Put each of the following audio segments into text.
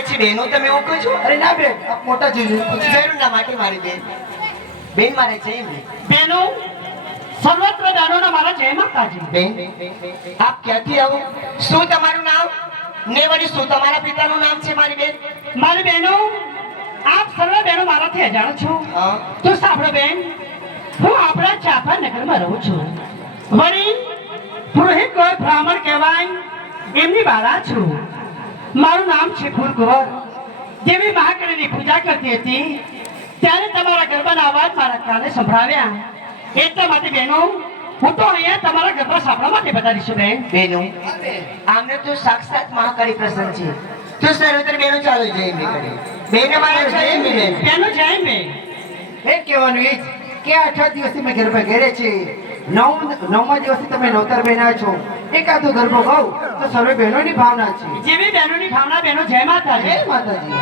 મારે છે બેનો તમે એવું કહો છો? અરે ના બેન, આપ મોટા જીવ જરૂર ના માટે મારી બેન બેન મારે છે એમ બહેનો સર્વત્ર બહેનોના મારા જય માતાજી. બેન આપ ક્યાંથી આવો? શું તમારું નામ ને વળી શું તમારા પિતાનું નામ છે મારી બેન? મારી બહેનો આપ સર્વ બહેનો મારાથી અજાણ છો. હા તો સાંભળો બેન, હું આપણા ચાપા નગરમાં રહું છું. વળી પુરોહિત કોઈ બ્રાહ્મણ કહેવાય એમની બાળા છું. મારું નામ છે ફૂલકુંવર. જેવી મહાકાળીની પૂજા કરતી હતી ત્યારે તમારા ગરબાના અવાજ મારા કાને સંભળાવ્યા. એટલા માટે બહેનો હું તો અહીંયા તમારા ગરબા સાંભળવા માટે બતાવીશું બેન. બેનો આમને તો સાક્ષાત મહાકાળી પ્રસન્ન છે. તો સર્વત્ર બેનો ચાલો જય મે કરી બેન મારા જય મે બેન. બહેનો જય મે. એ કહેવાનું એ જ કે 8 દિવસથી મેં ગરબા ઘેરે છે. નવમા દિવસથી તમે નવતર બહેના છો. એકાદો ગરબો ગાઉં તો સર્વે બહેનોની ભાવના છે. જેવી બહેનોની ભાવના બહેનો જય માતાજી. જય માતાજી.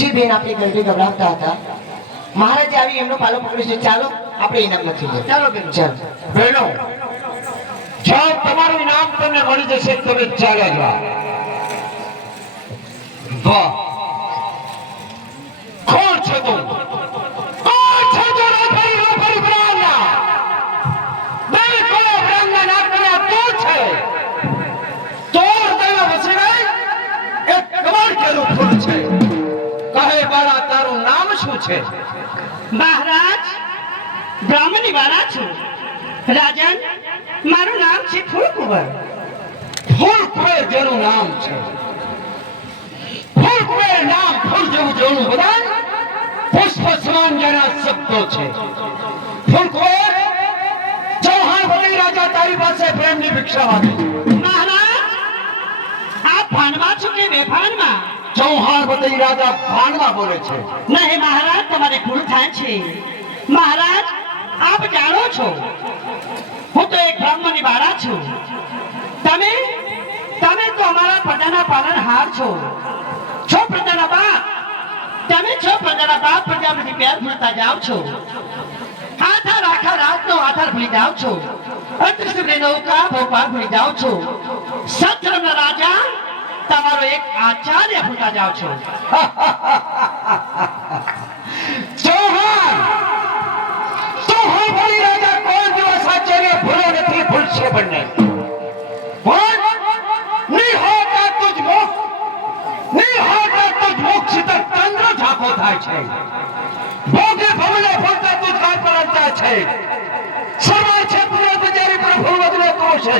જે બેન આપણી ગરબી ગભરાવતા હતા મહારાજ આવી એમનો પાલો પકડ્યો છે. ચાલો આપણે ઇનામ લખી લઈએ. ચાલો બેન. ચાલો બહેનો જાઓ, તમારું ઇનામ તમને મળી જશે. તમે ચાલો જાઓ. વાહ, કોણ છે તું? કોણ છે જો રાફરી બ્રાહ્મણ? બિલકુલ બ્રાહ્મણ ના કર્યા તું છે. તોર દેવા વસી ગઈ એક કમળ કેરું ફૂલ છે. કહે બાળા, તારું નામ શું છે? મહારાજ બ્રાહ્મણની વાળા છું. રાજન મારું નામ છે ફૂલકુંવર. ફૂલકુંવર જેનું નામ છે. ફૂલકુંવર નામ ફૂલ જેવું જેવું બધાય પુષ્પ સમાન જેના શબ્દો છે. ફૂલકુંવર ચૌહાણ વળી રાજા તારી પાસે પ્રેમની ભિક્ષા માંગે છે. મહારાજ આપ ભાનમાં છો કે બેભાનમાં? ચૌહાણ બધી રાજા ભાનમાં બોલે છે. નહીં મહારાજ, તમારી ભૂલ થાય છે. મહારાજ, આપ જાણો છો હું તો એક બ્રાહ્મણની બાળા છું. તમે તમે તો અમારા પ્રજાના પાલનહાર છો પ્રજાના બાપ. તમે છો પ્રજાના બાપ, પ્રજા પછી પેર ભૂલતા જાઓ છો. આખા રાતનો આધાર ભૂલી જાઓ છો. અંતરિક્ષની નૌકા ભોપાલ ભૂલી જાઓ છો. સત્રમના રાજા તમારો એક આચાર્ય ભૂલતા જાઓ છો. ચૌહાણ બધી રાજા કોઈ દિવસ આચાર્ય ભૂલો નથી, ભૂલશે પણ નહીં. તંત્ર ઝાંખો થાય છે. ભોગે ભવને ભોગતા તુજ કાળ પર અંતા છે. સર્વાય છે કુદરત બિચારી પ્રભુ બદલો તો છે.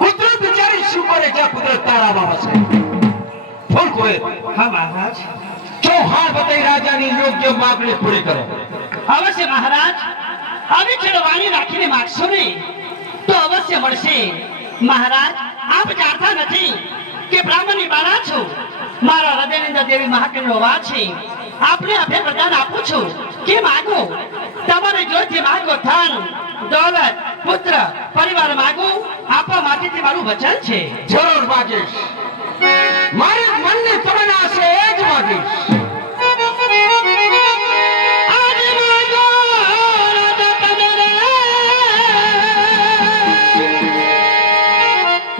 કુદરત બિચારી શું કરે છે, કુદરત તારામાં વસે. ફૂલ કોઈ હા મહારાજ, ચૌહાણ બધી રાજાની યોગ્ય માગણી પૂરી કરો. અવશ્ય મહારાજ. આવી ખેડવાણી રાખીને માગશો ને તો અવશ્ય મળશે. મહારાજ, આપ જાણતા નથી કે બ્રાહ્મણની બાળા છું. મારા હૃદયની અંદર દેવી મહાકાળીનો વાસ છે. આપને અભય પ્રદાન આપું છું કે માગો. તમારે જોઈતી માગો, ધન દોલત પુત્ર પરિવાર માગો. આપવા માટે તે મારું વચન છે. જરૂર માગીશ. મારી મનની તમન્ના છે એ જ માગીશ. આજે માગો રાજા તમે રે.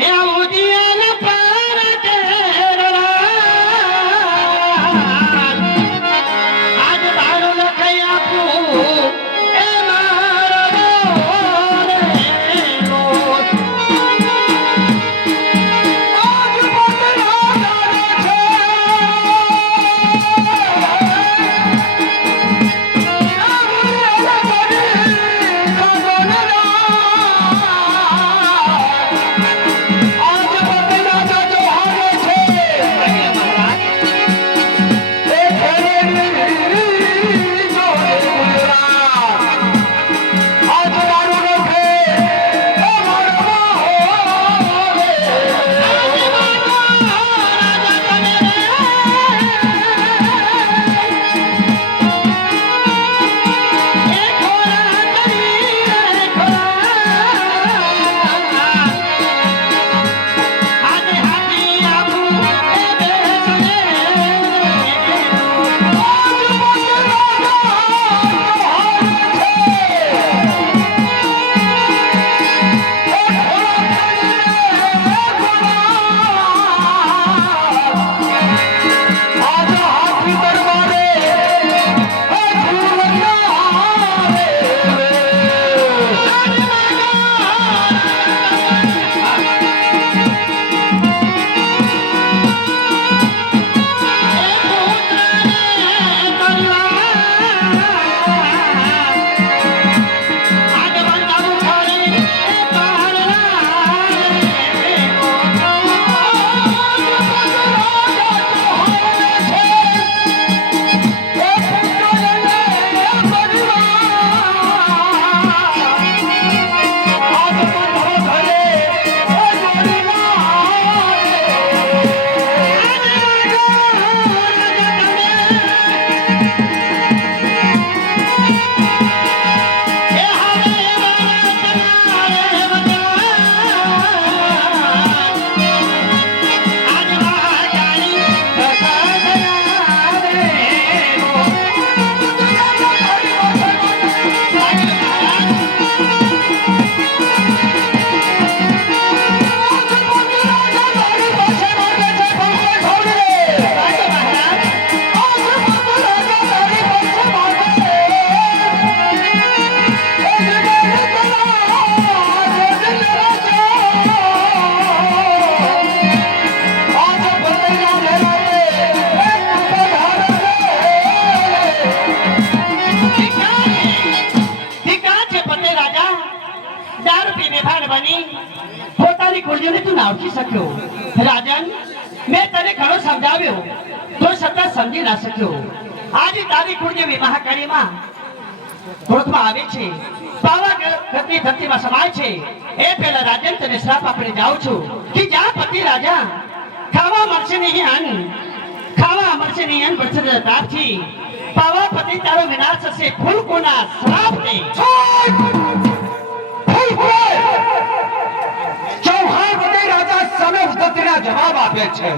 હે ઉદિયાના પાર કેરળા. આજ તારું લખાઈ આપું એ મારો બોલેલો. આજ બદલાના છે. પોતાની કુળદેવીને તું ના ઓળખી શક્યો. રાજન, મેં તને ઘણો સમજાવ્યો તો છતાં સમજી ના શક્યો. આજે તારી કુળદેવી મહાકાળીમાં ક્રોધમાં આવે છે, પાવાગઢની ધરતીમાં સમાય છે. એ પહેલા રાજન તને શ્રાપ આપીને જાઉં છું કે જા પતિ રાજા, ખાવા મળશે નહીં અન્ન, મળશે નહીં વર્ષ તાપથી પાવાપતિ તારો વિનાશ થશે ફૂલ કોના શ્રાપથી ચૌહાણ વડે રાજા સામે ઉદ્ધતિના જવાબ આપે છે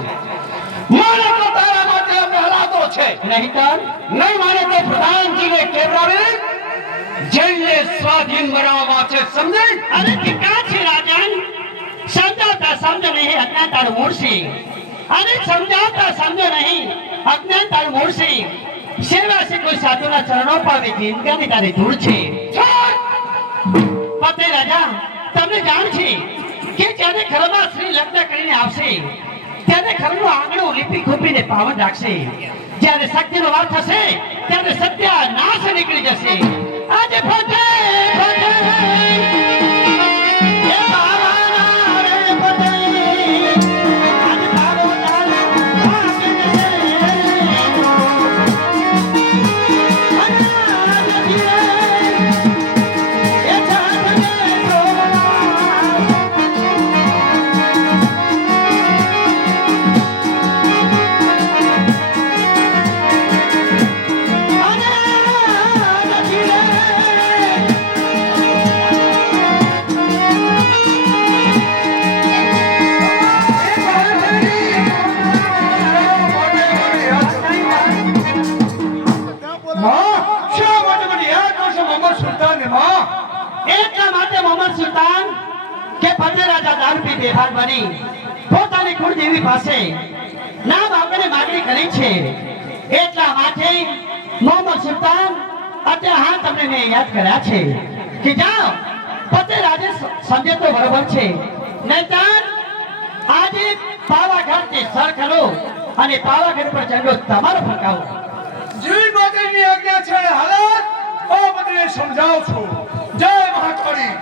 મારે તો તારા માટે પ્રહલાદો છે નહીં કર નહીં મારે તો પ્રધાનજીને કેવડાવી જેલને સ્વાધીન બનાવવા છે સમજે અરે ઠીકા છે રાજન સમજાવતા સમજો નહીં અજ્ઞાન તારું મૂળસી અને સમજાવતા સમજો નહીં અજ્ઞાન તારું મૂળસી સેવા છે કોઈ સાધુના ચરણો પાવે જિંદગીની તારી ધૂળ છે પતે રાજા તમને જાણ છે કે જ્યારે ઘરમાં શ્રી લગ્ન કરીને આવશે ત્યારે ઘરનું આંગણું લીપી ખૂપીને પાવન રાખશે જ્યારે શક્તિનો વાર થશે ત્યારે સત્યાનાશ નીકળી જશે આજે ફતે ફતે એ બાવાના રે ફતે આજે બાવો તારા ભાગે જશે એ ચાંદને એટલા માટે મોહમ્મદ સુલતાન કે ફતેહ રાજા દારૂ પી બેભાન બની પોતાની કુળદેવી પાસે નામ આપીને માંગણી કરી છે એટલા માટે મોહમ્મદ સુલતાન અત્યારે હા તમને મેં યાદ કર્યા છે કે જાઓ ફતેહ રાજા સમજે તો બરોબર છે નહીતર આજે પાવાગઢ તે સર કરો અને પાવાગઢ પર ઝંડો તમારો ફરકાવો જી માતાની આજ્ઞા છે હાલત ઓ બધે સમજાવ છું જય મહાકાળી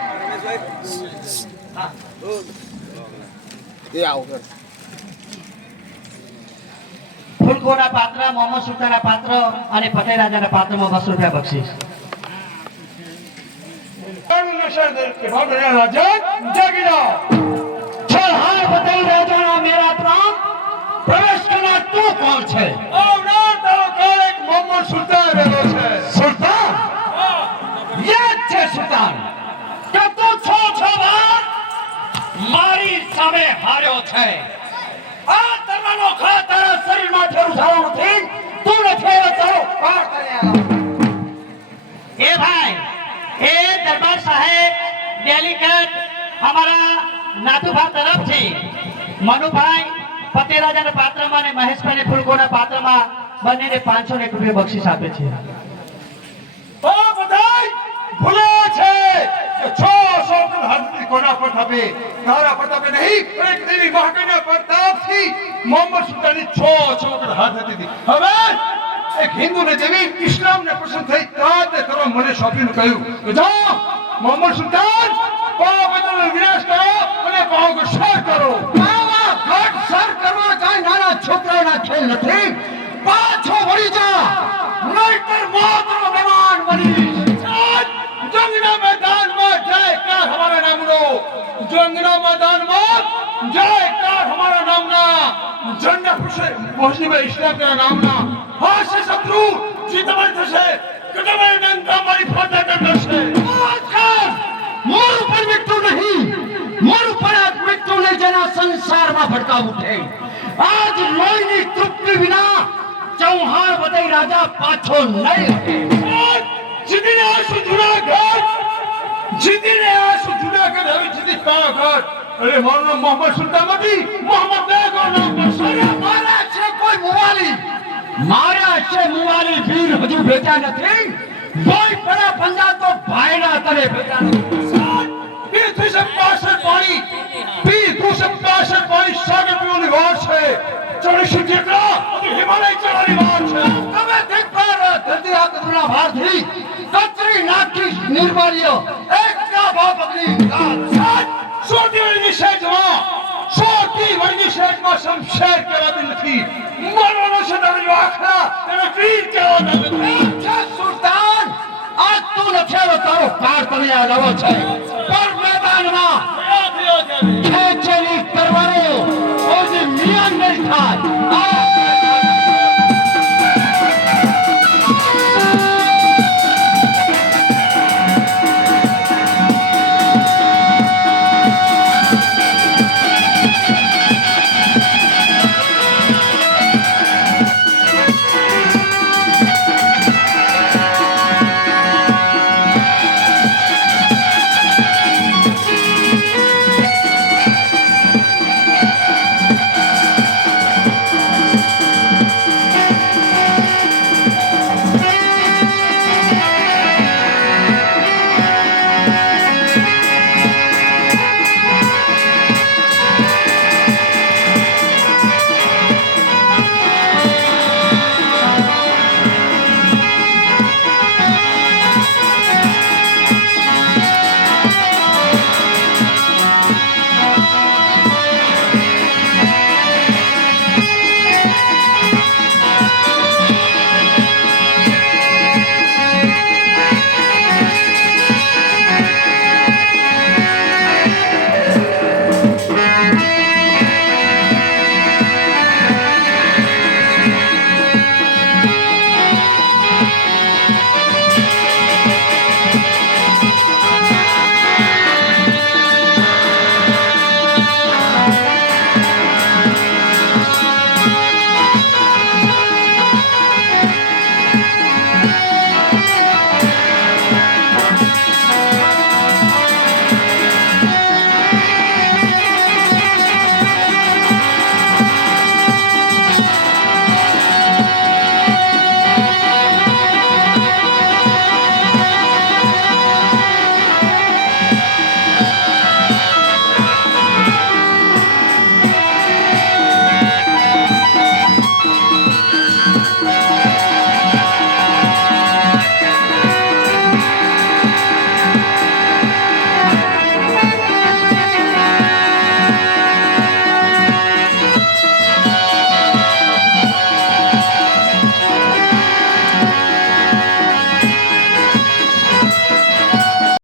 ફૂલકોના પાત્ર મોહમ્મદ સુલતાનના પાત્ર અને ફતેહ રાજાના પાત્રમાં 200 રૂપિયા બક્ષિસ રાજા જાગી જાઓ ચૌહાણ વડે રાજાના મેરા પ્રાણ પ્રવેશ કરનાર તું કોણ છે આવનાર તારો કાળ એક મોહમ્મદ સુલતાન રહેલો છે સુલતાન યાદ છે સુલતાન કે તું છો વાર મારી સામે હાર્યો છે આ તરવાનો ખા તારા શરીરમાં થયું સારું નથી તું નથી એવો તારો પાર કરી એ ભાઈ એ દરબાર સાહેબ ડેલિકેટ અમારા નાથુભા તરફથી મનુભાઈ ફતેહ રાજાના પાત્રમાં અને મહેશભાઈ ફૂલકોના પાત્રમાં બંનેને 501 રૂપિયા બક્ષિસ આપે છે ઓ બધાય ભૂલે છે કે 600 હાથની કોના પર થપે તારા પ્રતાપે નહીં પણ એક દેવી મહાકાળીના પ્રતાપથી મોહમ્મદ સુલતાનની 600 હાથ હતી હવે એક હિન્દુને દેવી ઇસ્લામને પસંદ થઈ તાજ કરો મને સોંપીને કહ્યું કે જાઓ મોહમ્મદ સુલતાન પાવાગઢનો વિનાશ કરો અને પાવાગઢ સર કરો પાવાગઢ સર કરવા કાંઈ નાના છોકરાઓના ખેલ નથી પાછો વળી જા નહીતર મોતનો મહેમાન બનીશ જંગના મેદાનમાં જયકાર હમારા નામનો જંગના મેદાનમાં જયકાર હમારા નામના જન્નત હુસૈન મોહસિન ઇસ્લામ તેના નામના હાશે શત્રુ જીતવા થશે કદમે નંદા મારી ફાટા કરશે મોર ઉપર મૃત્યુ નહીં મોર ઉપર આજ મૃત્યુ ને જેના સંસારમાં ભડકાવ ઉઠે આજ લોહીની તૃપ્તિ વિના ચૌહાણ વડે રાજા પાછો નહીં હટે જીતીને આસુ જુનાગઢ જીતીને આસુ જુનાગઢ હવે જીતી પાવાગઢ અરે મારું નામ મોહમ્મદ સુલતાન નથી મોહમ્મદ બેગો નામ અરે મારા છે કોઈ મુવાલી મારા છે મુવાલી વીર હજુ ભેજા નથી કોઈ પરા પંજા તો ભાઈના તરે ભેજા નથી પી 265 પાણી પી 265 પાણી સાગર પીવાની વાત છે 40 જેટલા હિમાલય ચડવાની વાત છે તમે દેખ પર ધરતી આ કદના ભારથી કતરી નાખી નિર્માલ્યો એક કા ભાવ પકડી સોટી વળની શેજમાં શમશેર કહેવાતી નથી મરવાનો છે તારી આખરા તેને વીર કહેવાતા નથી સુલતાન આજ તું નથી આવ્યો તારો પાર તમે આ નવો છે પર મેદાનમાં ખેંચેલી તરવારો ઓજી મિયાન નહીં થાય